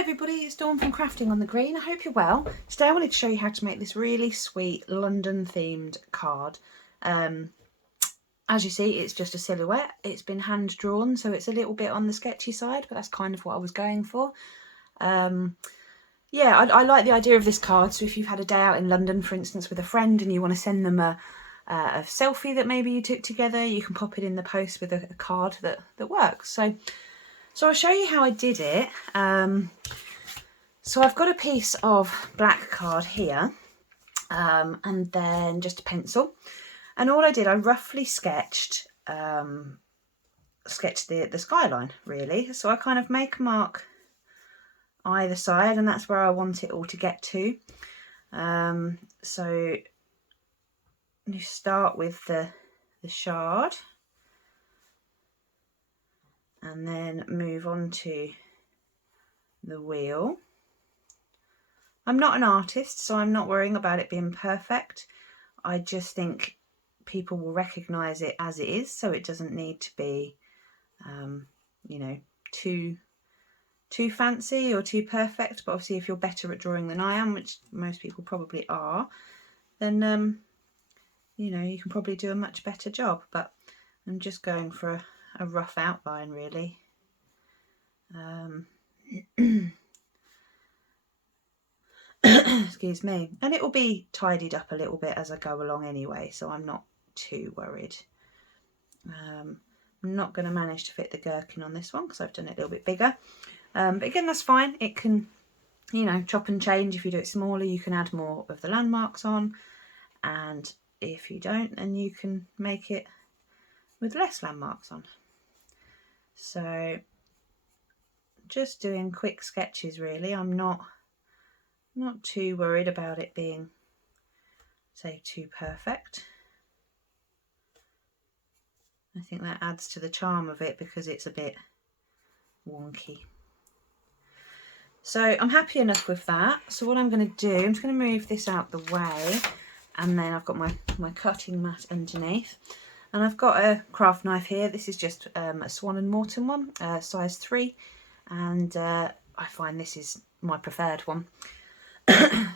Hi everybody, it's Dawn from Crafting on the Green. I hope you're well. Today I wanted to show you how to make this really sweet London themed card. As you see, it's just a silhouette. It's been hand drawn, so it's a little bit on the sketchy side, but that's kind of what I was going for. Yeah, I like the idea of this card. So if you've had a day out in London, for instance, with a friend and you want to send them a selfie that maybe you took together, you can pop it in the post with a card that works. So I'll show you how I did it. So I've got a piece of black card here, and then just a pencil. And all I did, I roughly sketched the skyline, really. So I kind of make a mark either side, and that's where I want it all to get to. So you start with the shard, and then move on to the wheel. I'm not an artist, so I'm not worrying about it being perfect. I just think people will recognise it as it is, so it doesn't need to be, you know, too fancy or too perfect. But obviously, if you're better at drawing than I am, which most people probably are, then you know, you can probably do a much better job. But I'm just going for a rough outline, really. Excuse me. And it will be tidied up a little bit as I go along anyway, so I'm not too worried. I'm not going to manage to fit the gherkin on this one because I've done it a little bit bigger. But again, that's fine. It can, you know, chop and change. If you do it smaller, you can add more of the landmarks on. And if you don't, then you can make it with less landmarks on. So just doing quick sketches, really. I'm not too worried about it being, say, too perfect. I think that adds to the charm of it because it's a bit wonky. So I'm happy enough with that. So what I'm going to do, I'm just going to move this out the way, and then I've got my cutting mat underneath, and I've got a craft knife here. This is just a Swan & Morton one, size 3, and I find this is my preferred one.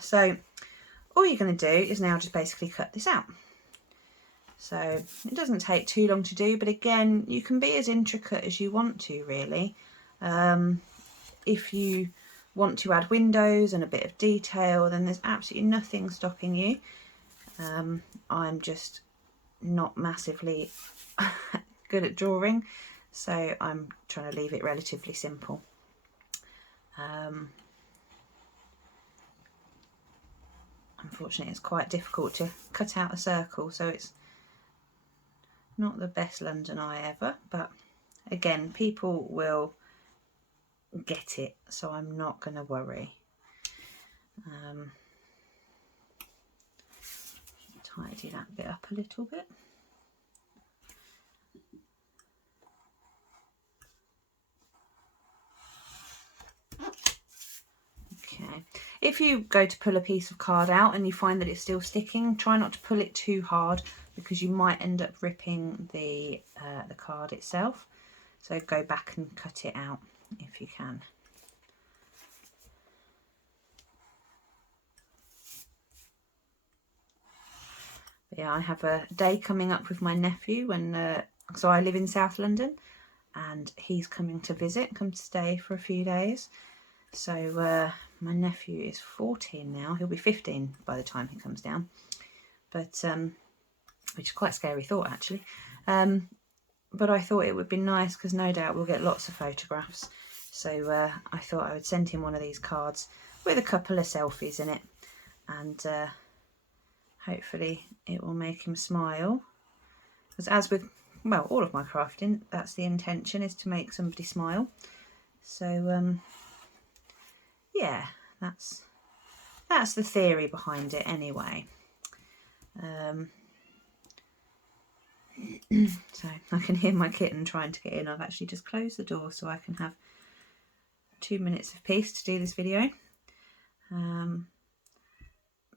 So all you're going to do is now just basically cut this out. So it doesn't take too long to do, but again, you can be as intricate as you want to, really. If you want to add windows and a bit of detail, then there's absolutely nothing stopping you. I'm just not massively good at drawing, so I'm trying to leave it relatively simple. Unfortunately, it's quite difficult to cut out a circle, so it's not the best London eye ever, but again, people will get it, so I'm not going to worry. Tidy that bit up a little bit. Okay, if you go to pull a piece of card out and you find that it's still sticking, try not to pull it too hard because you might end up ripping the card itself. So go back and cut it out if you can. But yeah, I have a day coming up with my nephew when so I live in South London, and he's coming to visit, come to stay for a few days. So my nephew is 14 now. He'll be 15 by the time he comes down. But which is quite a scary thought, actually. But I thought it would be nice because no doubt we'll get lots of photographs. So I thought I would send him one of these cards with a couple of selfies in it, and hopefully it will make him smile. Because as with, well, all of my crafting, that's the intention, is to make somebody smile. So yeah, that's the theory behind it anyway. So I can hear my kitten trying to get in. I've actually just closed the door so I can have 2 minutes of peace to do this video.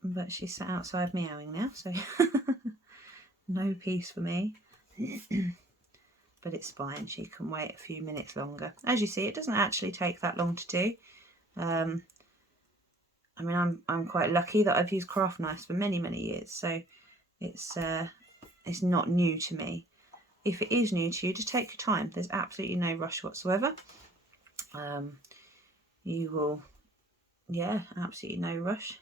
But she's sat outside meowing now, so no peace for me. But it's fine, she can wait a few minutes longer. As you see, it doesn't actually take that long to do. I mean, I'm quite lucky that I've used craft knives for many years, so it's not new to me. If it is new to you, just take your time. There's absolutely no rush whatsoever. You will, yeah, absolutely no rush.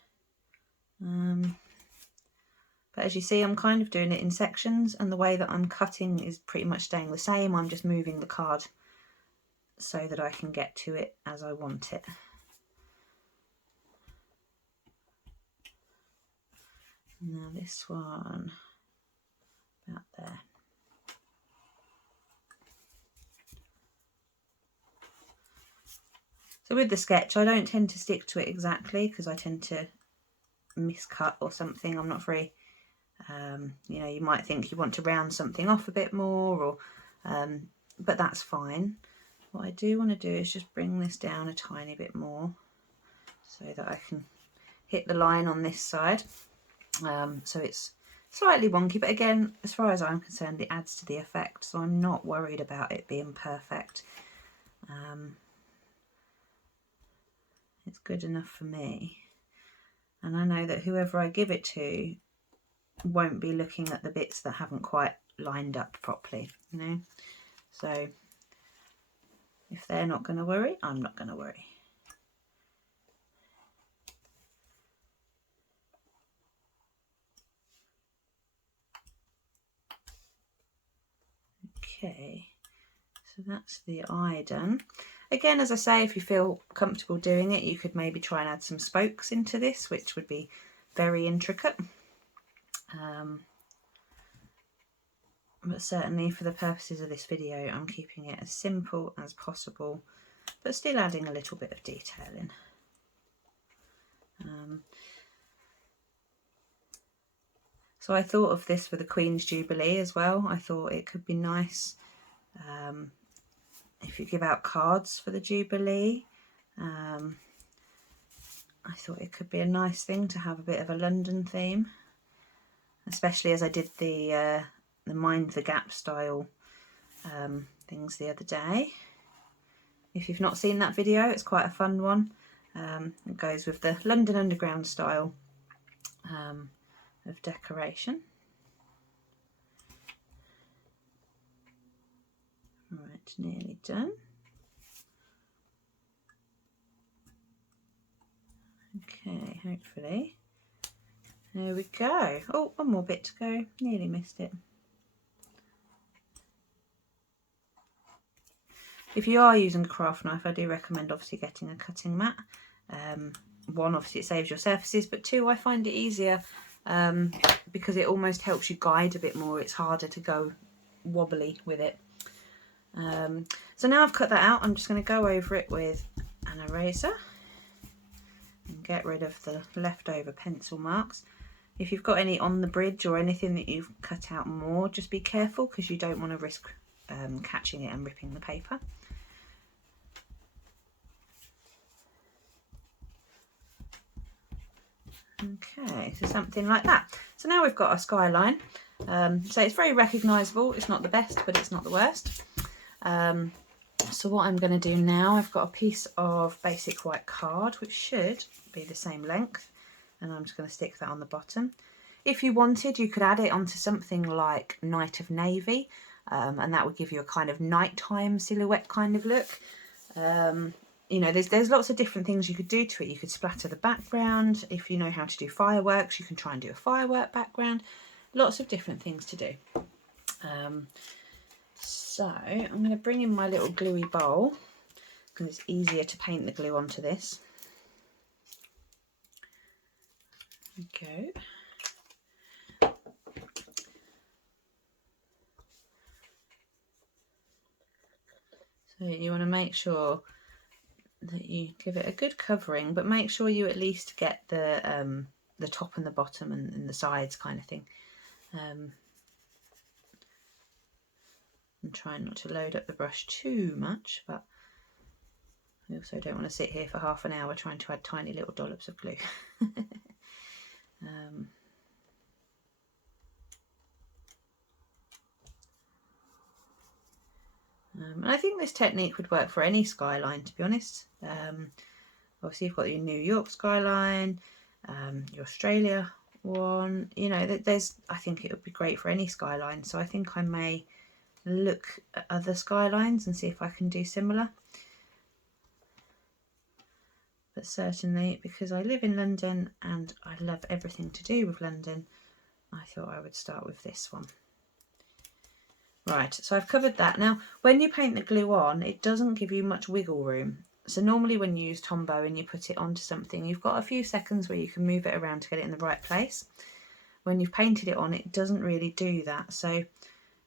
But as you see, I'm kind of doing it in sections, and the way that I'm cutting is pretty much staying the same. I'm just moving the card so that I can get to it as I want it. Now this one, about there. So with the sketch, I don't tend to stick to it exactly because I tend to miscut or something. I'm not very, you know, you might think you want to round something off a bit more, or, but that's fine. What I do want to do is just bring this down a tiny bit more so that I can hit the line on this side. So it's slightly wonky, but again, as far as I'm concerned, it adds to the effect, so I'm not worried about it being perfect. It's good enough for me, and I know that whoever I give it to won't be looking at the bits that haven't quite lined up properly, you know. So if they're not going to worry, I'm not going to worry. Okay, so that's the eye done. Again, as I say, if you feel comfortable doing it, you could maybe try and add some spokes into this, which would be very intricate. But certainly for the purposes of this video, I'm keeping it as simple as possible, but still adding a little bit of detail in. So I thought of this for the Queen's Jubilee as well. I thought it could be nice if you give out cards for the Jubilee. I thought it could be a nice thing to have a bit of a London theme, especially as I did the Mind the Gap style things the other day. If you've not seen that video, it's quite a fun one. It goes with the London Underground style of decoration. Right, nearly done. Okay, hopefully. There we go. Oh, one more bit to go. Nearly missed it. If you are using a craft knife, I do recommend obviously getting a cutting mat. One, obviously it saves your surfaces, but two, I find it easier because it almost helps you guide a bit more. It's harder to go wobbly with it. So now I've cut that out, I'm just going to go over it with an eraser and get rid of the leftover pencil marks. If you've got any on the bridge or anything that you've cut out more, just be careful because you don't want to risk catching it and ripping the paper. Okay, so something like that. So now we've got our skyline. So it's very recognisable. It's not the best, but it's not the worst. So what I'm going to do now, I've got a piece of basic white card, which should be the same length, and I'm just going to stick that on the bottom. If you wanted, you could add it onto something like Night of Navy, and that would give you a kind of nighttime silhouette kind of look. You know, there's lots of different things you could do to it. You could splatter the background. If you know how to do fireworks, you can try and do a firework background. Lots of different things to do. So I'm going to bring in my little gluey bowl because it's easier to paint the glue onto this. There we go. So you want to make sure that you give it a good covering, but make sure you at least get the top and the bottom and the sides kind of thing. I'm trying not to load up the brush too much, but I also don't want to sit here for half an hour trying to add tiny little dollops of glue. And I think this technique would work for any skyline, to be honest. Obviously you've got your New York skyline, your Australia one, you know, there's, I think it would be great for any skyline, so I think I may look at other skylines and see if I can do similar. But certainly, because I live in London and I love everything to do with London, I thought I would start with this one. Right, so I've covered that. Now, when you paint the glue on, it doesn't give you much wiggle room. So normally when you use Tombow and you put it onto something, you've got a few seconds where you can move it around to get it in the right place. When you've painted it on, it doesn't really do that. So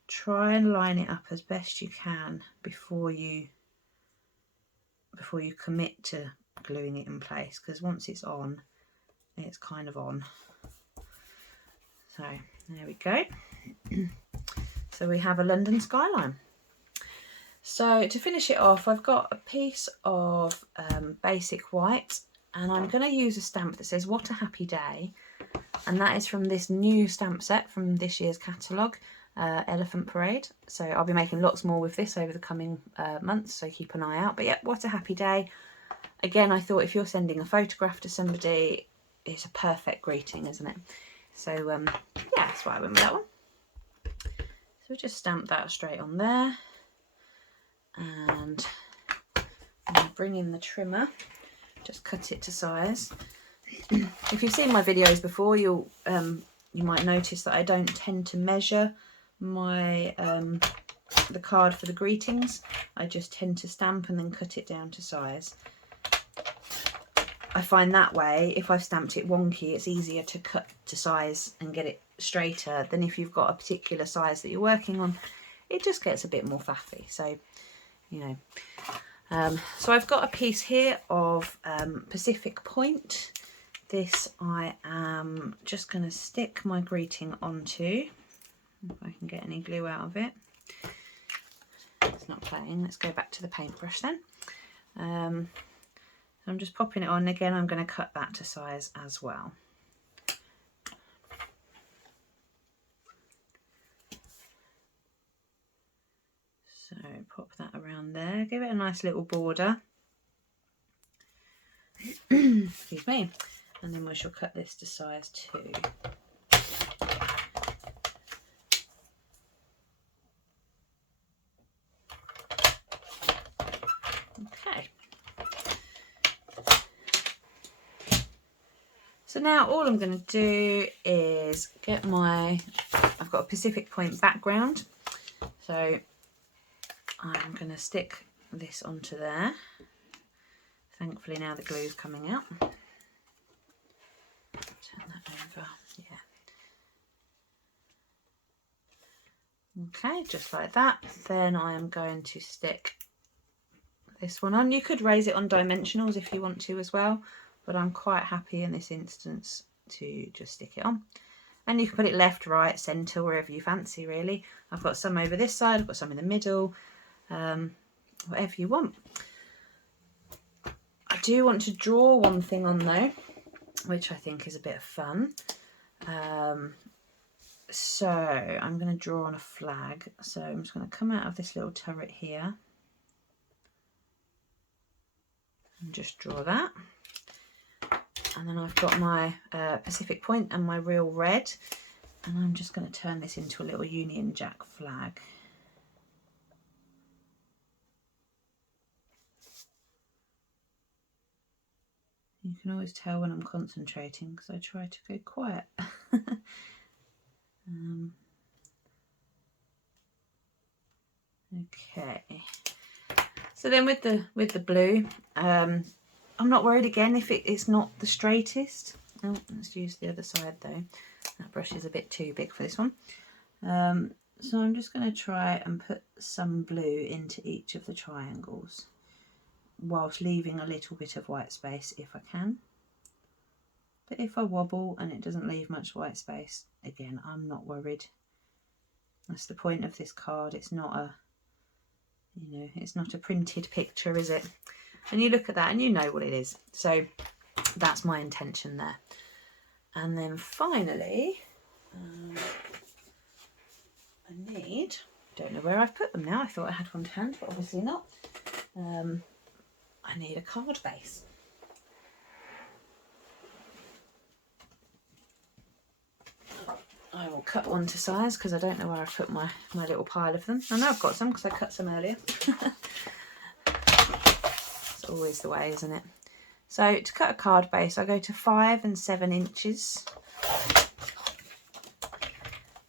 try and line it up as best you can before you commit to gluing it in place, because once it's on, it's kind of on. So there we go. So we have a London skyline. So to finish it off, I've got a piece of basic white, and I'm going to use a stamp that says "What a Happy Day," and that is from this new stamp set from this year's catalogue, Elephant Parade. So I'll be making lots more with this over the coming months, so keep an eye out. But yeah, what a happy day. Again, I thought if you're sending a photograph to somebody, it's a perfect greeting, isn't it? So yeah, that's why I went with that one. So we just stamp that straight on there, and bring in the trimmer, just cut it to size. If you've seen my videos before, you might notice that I don't tend to measure my the card for the greetings. I just tend to stamp and then cut it down to size. I find that way, if I've stamped it wonky, it's easier to cut to size and get it straighter than if you've got a particular size that you're working on. It just gets a bit more faffy. So, you know. So I've got a piece here of Pacific Point. This I am just going to stick my greeting onto, if I can get any glue out of it. It's not playing. Let's go back to the paintbrush then. I'm just popping it on. Again, I'm going to cut that to size as well. So pop that around there. Give it a nice little border. Excuse me. And then we shall cut this to size 2. Okay. So now all I'm going to do is get I've got a Pacific Point background. So I'm going to stick this onto there. Thankfully now the glue is coming out. Turn that over, yeah. Okay, just like that. Then I am going to stick this one on. You could raise it on dimensionals if you want to as well, but I'm quite happy in this instance to just stick it on. And you can put it left, right, centre, wherever you fancy really. I've got some over this side, I've got some in the middle, whatever you want. I do want to draw one thing on though, which I think is a bit of fun. So I'm going to draw on a flag. So I'm just going to come out of this little turret here and just draw that. And then I've got my Pacific Point and my real red, and I'm just going to turn this into a little Union Jack flag. You can always tell when I'm concentrating because I try to go quiet. Okay. So then with the blue, I'm not worried again if it's not the straightest. Oh, let's use the other side though. That brush is a bit too big for this one. So I'm just going to try and put some blue into each of the triangles, whilst leaving a little bit of white space if I can. But if I wobble and it doesn't leave much white space, again, I'm not worried. That's the point of this card. It's not a, you know, it's not a printed picture, is it? And you look at that and you know what it is. So that's my intention there. And then finally, I need, don't know where I've put them now. I thought I had one to hand, but obviously not. I need a card base. I'll cut one to size because I don't know where I put my little pile of them. I know I've got some because I cut some earlier. It's always the way, isn't it? So to cut a card base, I go to 5 and 7 inches.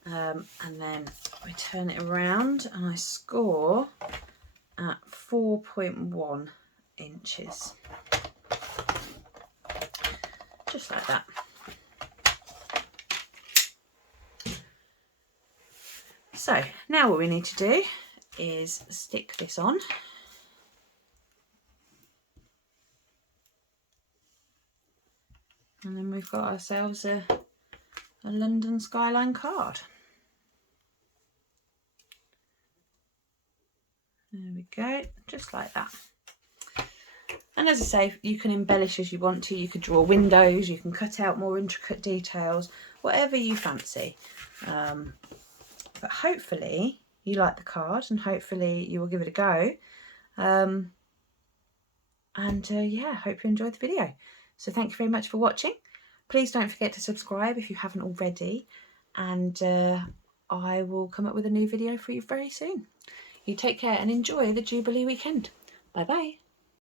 And then we turn it around and I score at 4.1 inches. Just like that. So now what we need to do is stick this on. And then we've got ourselves a London Skyline card. There we go, just like that. And as I say, you can embellish as you want to. You could draw windows, you can cut out more intricate details, whatever you fancy. But hopefully you like the card and hopefully you will give it a go. Yeah, hope you enjoyed the video. So thank you very much for watching. Please don't forget to subscribe if you haven't already. And I will come up with a new video for you very soon. You take care and enjoy the Jubilee weekend. Bye bye.